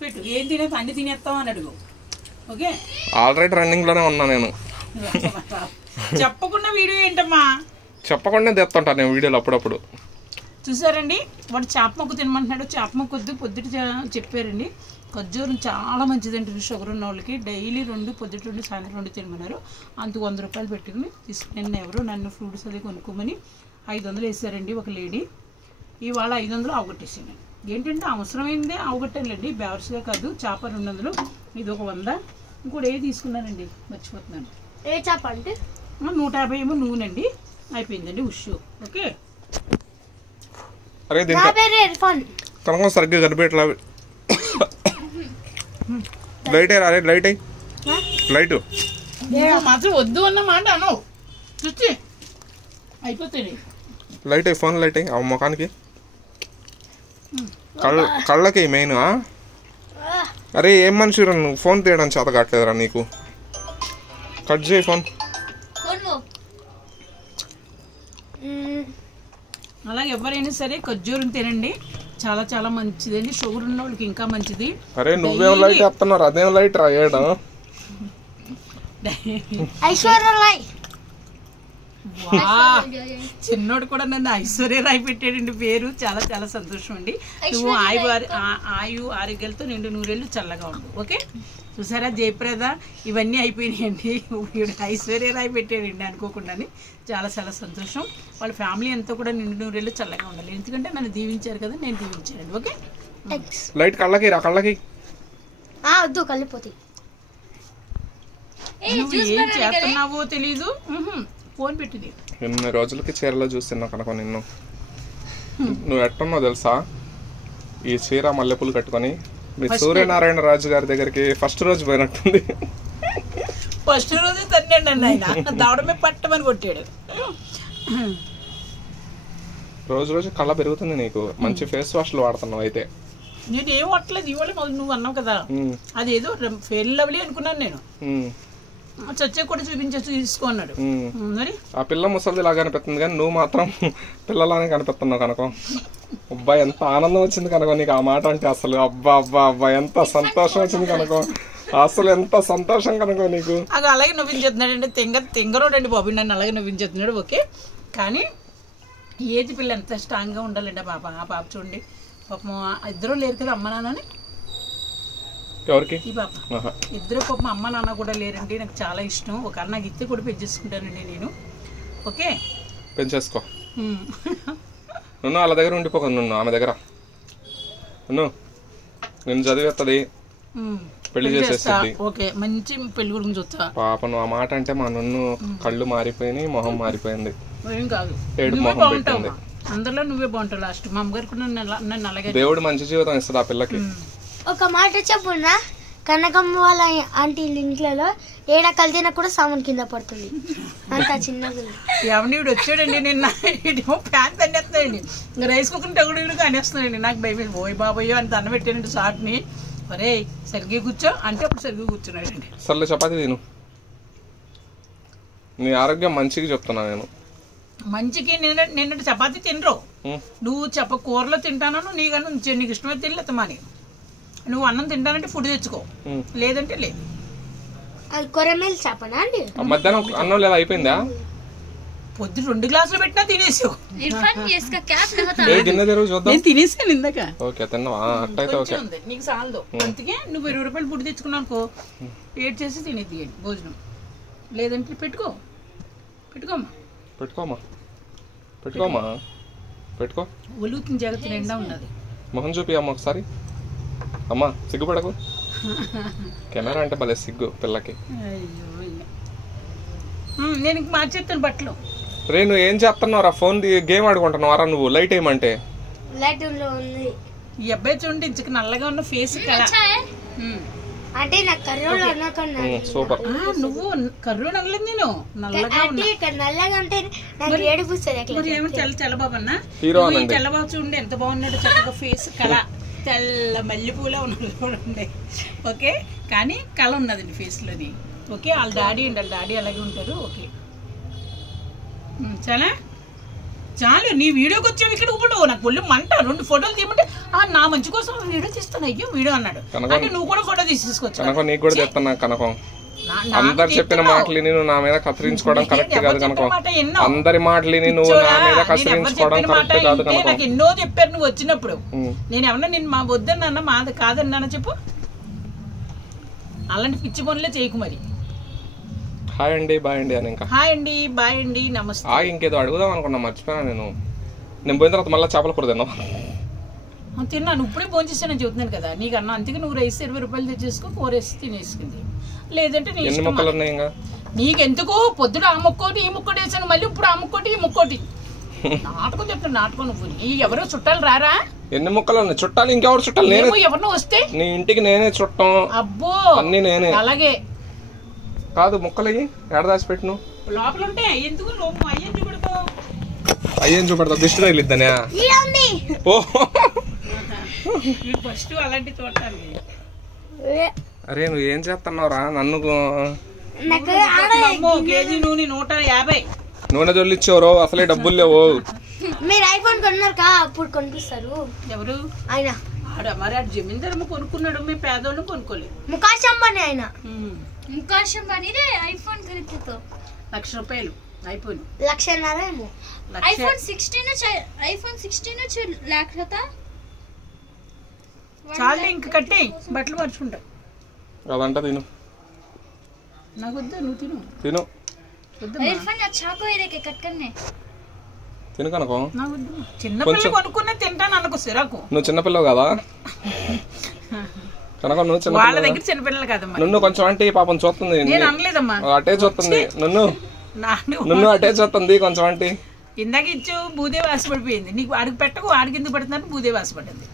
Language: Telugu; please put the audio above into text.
పెట్టు. ఏం తినేది అన్ని తినేస్తాం అని అడుగు. ఓకే, ఆల్రెడీ రన్నింగ్లోనే ఉన్నా నేను. చెప్పకుండా వీడియో ఏంటమ్మా? చెప్పకుండా తెస్తుంటాను నేను వీడియోలు అప్పుడప్పుడు. చూసారండి, వాడు చేప మొక్క తినమంటున్నాడు. చేప మొక్క వద్దు, పొద్దుట చెప్పారండి. ఖర్జూరం చాలా మంచిదండి షుగర్ ఉన్న వాళ్ళకి. డైలీ 2 పొద్దుట 2 సాయంత్రం 2 తినమన్నారు. అందుకు 100 రూపాయలు పెట్టుకుని తీసుకుని ఎవరు నన్ను ఫ్రూట్స్ అది కొనుక్కోమని 500 వేసారండి ఒక లేడీ. ఇవాళ 500 అవగొట్టేసాను. ఏంటంటే అవసరమైందే అవగొట్టానులేండి, బేవర్స్గా కాదు. చేప 200, ఇది ఒక 100. ఇంకోటి ఏది తీసుకున్నానండి మర్చిపోతున్నాను. ఏ చేప అంటే 150 ఏమో నూనె అండి. అయిపోయిందండి ఉషు. ఓకే, అరే కనకం సరిగ్గా కనిపెట్టలా. లైట్ అయ్యి అరే లైట్ అయ్యి లైట్ మాత్రం వద్దు అన్న మాట అను. చూచి అయిపోతుంది. లైట్ అయ్యి ఫోన్ లైట్ అయ్యి ఆ ముఖానికి కళ్ళకి మెయిన్. అరే ఏం మనిషి నువ్వు ఫోన్ తీయడం చేత కావట్లేదురా నీకు. కట్ చేయి ఫోన్. అలాగే ఎవరైనా సరే ఖర్జూరం తినండి, చాలా చాలా మంచిదండి. షుగర్ ఉన్న వాళ్ళకి ఇంకా మంచిది. అరే నువ్వేం లైట్ వేస్తున్నారు, అదేం లైట్ రా ఏడా. చిన్నోడు కూడా నన్ను ఐశ్వర్య రాయ్ పెట్టాడండి పేరు. చాలా చాలా సంతోషం అండి. నువ్వు ఆయు ఆరోగ్యాలతో నిండు 100 ఏళ్ళు చల్లగా ఉండు. ఓకే, చూసారా జయప్రద, ఇవన్నీ అయిపోయినాయండి. ఐశ్వర్య రాయ్ పెట్టాడండి అనుకోకుండానే. చాలా చాలా సంతోషం. వాళ్ళ ఫ్యామిలీ అంతా కూడా నిండు 100 ఏళ్ళు చల్లగా ఉండాలి. ఎందుకంటే నన్ను దీవించారు కదా, నేను దీవించానండి. ఓకే, లైట్ కళ్ళకి రా, కళ్ళకి వద్దు కలిపోతాయి. నువ్వు ఏం చేస్తున్నావో తెలీదు. ఫోన్ పెట్టింది. ఎన్ని రోజులకి చీరలో చూస్తున్నా కనుక నిన్ను. నువ్వు ఎట్టున్నావు తెలుసా, ఈ చీర మల్లెపూలు కట్టుకొని మీ సూర్యనారాయణ రాజు గారి దగ్గరికి ఫస్ట్ రోజు పోయినట్టుంది. ఫస్ట్ రోజు తన్నాడు అన్న, ఆయన దవడమే పట్టమని కొట్టాడు. రోజు రోజు కళ పెరుగుతుంది నీకు. మంచి ఫేస్ వాష్లు వాడుతున్నావు అయితే. నేను ఏం వాడలేదు, ఇవాళ నువ్వు అన్నావు కదా, అదేదో ఫెయిర్ లవ్లీ అనుకున్నాను నేను. చచ్చే కూడా తీసుకోన్నాడు. మరి ఆ పిల్ల ముసలిది లాగా కనిపిస్తుంది కానీ నువ్వు మాత్రం పిల్లలానే కనిపిస్తున్నావు కనుక. అబ్బా ఎంత ఆనందం వచ్చింది కనుక నీకు ఆ మాట అంటే. అసలు అబ్బా అబ్బా అబ్బా ఎంత సంతోషం వచ్చింది కనుక. అసలు ఎంత సంతోషం కనుక నీకు. అది అలాగే నవ్వించేస్తున్నాడు అండి. తెంగరోడు అండి బాబు, నన్ను అలాగే నవ్వించేస్తున్నాడు. ఓకే, కానీ ఏది పిల్ల ఎంత స్ట్రాంగ్గా ఉండాలండి. ఆ పాప చూడండి, పాపం ఇద్దరు లేరు కదా అమ్మ నాన్నని. ఎవరికి? ఈ పాప. ఇద్దరు పాపం అమ్మ నాన్న కూడా లేరండి. నాకు చాలా ఇష్టం. ఒక నాకు ఇస్తే కూడా పెంచేసుకుంటానండి నేను. ఓకే, పెంచేసుకో. నువ్వు వాళ్ళ దగ్గర ఉండిపోక, నువ్వు ఆమె దగ్గర నేను చదివేస్తుంది, పెళ్లి చేసేస్తుంది. ఓకే, మంచి పెళ్లి గురించి చూస్తా. పాప నువ్వు ఆ మాట అంటే మా నన్ను కళ్ళు మారిపోయినాయి, మొహం మారిపోయింది. ఏం కాదు, ఏడు మొహం పెట్టింది. అందరిలో నువ్వే బాగుంటావు లాస్ట్. మా అమ్మగారు కూడా నన్ను అలాగే. దేవుడు మంచి జీవితం ఇస్తుంది ఆ పిల్లకి. ఒక మాట చెప్పున్నా, కనకమ్మ వాళ్ళ ఆంటీ ఇంట్లో ఏడకలు తిన కూడా సామాన్ కింద పడుతుంది. అంత చిన్నగా ఎవరిడు వచ్చాడండి నిన్న, ప్యాన్ తన్నేస్తాడండి. ఇంకా రైస్ కుక్కర్ టగుడు అనేస్తున్నాడండి. నాకు భయం. ఓయ్ బాబోయో అని తన్న పెట్టానండి షార్ట్ని. ఒరే సరిగ్గా కూర్చో అంటే అప్పుడు సరిగ్గా కూర్చున్నాడండి. సర్లే చపాతీ తిను, నీ ఆరోగ్యం మంచిగా చెప్తున్నా నేను. మంచికి నిన్నటి చపాతీ తినరు. నువ్వు కూరలో తింటాను, నీకు ఇష్టమైతే తినలేదు మాని. నువ్వు అన్నం తింటానంటే ఫుడ్ తెచ్చుకో, లేదంటే లేదు. మధ్యాహ్నం అన్నం లేదా అయిపోయిందా? పొద్దు 2 గ్లాసులు పెట్టినా తినేసావు. నేను తినేసాను ఇందాక. నీకు చాలదు. అందుకే నువ్వు 20 రూపాయలు ఫుడ్ తెచ్చుకున్నావు అనుకో, వేడి చేసి తినేది భోజనం. లేదంటే పెట్టుకో. ఒలుగుతుంది, జాగ్రత్త నిండా ఉన్నది. మొహం చూపి అమ్మ ఒకసారి. అమ్మా సిగ్గుపడకు, కెమెరా అంటే భలే సిగ్గు పిల్లకి. నేను మార్చేస్తాను బట్టలు. రే నువ్వు ఏం చేస్తున్నావురా? ఫోన్ గేమ్ ఆడుకుంటున్నావారా నువ్వు? లైట్ ఏమంటే ఈ అబ్బాయి చూడండి, ఇంచుకు నల్లగా ఉన్న ఫేస్ అంటే నాకు సూపర్. నువ్వు కర్రూ నల్లలేదు, నేను నల్లగా అంటే తెల్లబాబు అన్న. తెల్లబాబు చూడండి ఎంత బాగున్నాడు, చక్కగా ఫేస్ కళ, తెల్ల మల్లెపూలా ఉన్నాడు చూడండి. ఓకే, కానీ కళ ఉన్నదండి ఫేస్లోని. ఓకే, వాళ్ళ డాడీ అలాగే ఉంటారు. ఓకే, చాలా చాలు నీ వీడియోకి వచ్చావు ఇక్కడ ఇప్పుడు నాకు ఒళ్ళు మంట 2 ఫోటోలు తీయమంటే నా మంచి కోసం వీడియో తీస్తాను అయ్యో వీడియో అన్నాడు అంటే నువ్వు కూడా ఫోటో తీసేసుకోవచ్చు కనకం నీకు కూడా చెప్తున్నా కనకం అందరు చెప్పిన మాటలు నువ్వు నా మీద కత్తిరించుకోవడం కరెక్ట్ కాదు కనకం అందరి మాటలు నువ్వు నా మీద కత్తిరించుకోవడం కరెక్ట్ కాదు కనకం నాకు ఎన్నో చెప్పారు నువ్వు వచ్చినప్పుడు నేను ఏమన్నా నేను మా వద్దన్నా మాది కాదన్నా చెప్పు అలాంటి పిచ్చి పనులే చేయకు మరి హాయ్ అండి బాయ్ అండి అని ఇంకా హాయ్ అండి బాయ్ అండి నమస్తే ఇంకేదో అడుగుదాం అనుకున్నా మర్చిపోయినా నేను పోయిన తర్వాత మళ్ళీ చేపల కూర తిన్నావు తిన్నాను ఇప్పుడే ఫోన్ చేశానని చెబుతున్నాను కదా నీకు అన్న అందుకే నువ్వు రైస్ 20 రూపాయలు తెచ్చేసుకో కూర వేసి తినేసుకుంది లేదంటే ఎన్ని ముక్కలు ఉన్నాయి ఇంకా నీకెందుకు పొద్దున ఆ ముక్కోటి ఈ ముక్కోటి వేసాను మళ్ళీ ఇప్పుడు ఆ ముక్కోటి ఈ ముక్కోటి నాటకం చెప్తాను నాటకం నువ్వు ఎవరో చుట్టాలు రారా ఎన్ని ముక్కలు ఉన్నాయి చుట్టాలు ఇంకెవరు చుట్టాలు నేను ఎవరినో వస్తే నీ ఇంటికి నేనే చుట్టం అబ్బో అన్ని నేనే అలాగే కాదు ముక్కలు ఏడ దాచిపెట్టును లోపల ఉంటే ఎందుకు అయ్యని చూపెడతావు అయ్యేం చూపెడతావు దిష్టి తగిలిద్దనే ఫస్ట్ అలాంటి చూడాలి అరే నువ్వు ఏం చేస్తున్నావురా నన్ను కేజీ నూనె 150 నూనె జొల్లిచ్చారు అసలే డబ్బులు లేవు మీరు ఐఫోన్ కొన్నారు కా అప్పుడు కొనిపిస్తారు ఎవరు ఆయన మరి ఆ జమీందారు కొనుక్కున్నాడు మేము పేదోళ్ళు కొనుక్కోలేదు ముఖేష్ అంబానీ ఆయన मुकेश अंबानी रे आईफोन खरीदते तो ₹1,00,000 आईफोन 1,00,000 ఏమో आईफोन 16 लाख था చాలు ఇంక కట్టే బట్టలు మార్చుకుంటా అదంట తిను నాకు వద్దా నువ్వు తిను తిను आईफोन अच्छा को रे के कट करने తిను కనుకో నాకు వద్దు చిన్నపిల్ల కొనుక్కునే తింటాను అనుకో సిరాకు నువ్వు చిన్నపిల్లవు కదా కనుక నువ్వు చిన్న వాళ్ళ దగ్గర చిన్నపిల్లలు కాదమ్మా నువ్వు కొంచెం అంటే పాపం చూస్తుంది నేను అనలేదమ్మా అటే చూస్తుంది నువ్వు అటే చూస్తుంది కొంచెం అంటే ఇందాక ఇచ్చు భూదేవి ఆశపడిపోయింది నీకు ఆడికి పెట్టకు ఆడికి ఎందుకు పెడుతున్నట్టు భూదేవి ఆశపడింది